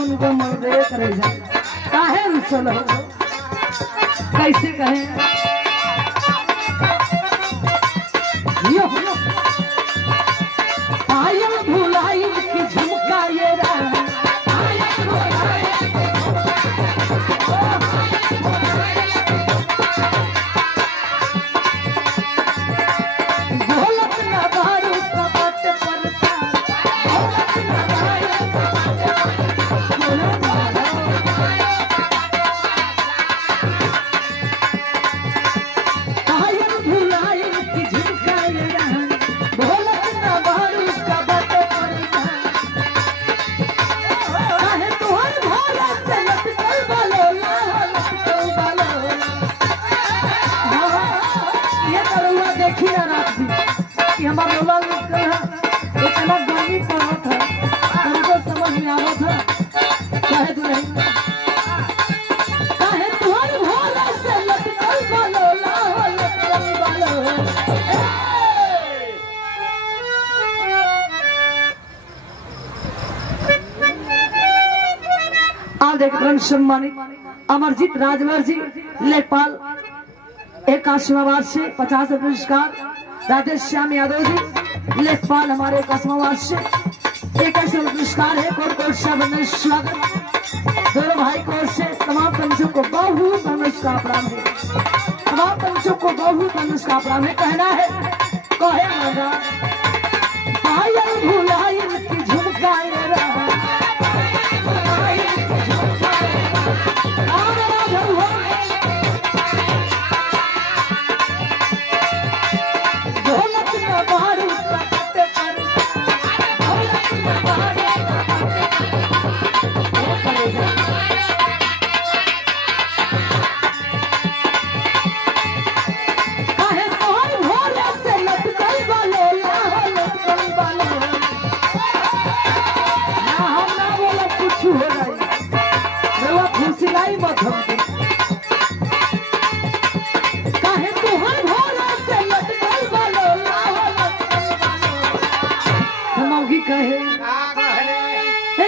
कौन को मर्दे करे जा काहे रुसल हो कैसे कहे यो पायल भुलाई की झुमका ये हमारा इतना गर्मी पड़ा था हमको समझ में आवा था चाहे तू नहीं चाहे तुम्हारे भोला से लटकल बालो लाहो लटकल बालो आज एक रंग सम्मानित अमरजीत राजवर जी लेखपाल एक आशीर्वाद से 50 पुरस्कार राजेश श्याम यादव जी लेखपाल हमारे कसमावाद से एक ऐसा पुरस्कार है कोट स्वागत दोनों भाई को से तमाम पंचों को बहुत नमस्कार प्रणाम है तमाम पंचों को बहुत नमस्कार प्रणाम है कहना है कहे मगा पायल भुलाई की झुमकाए रहा कहे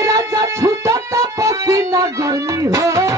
राजा छूटा पसीना गर्मी हो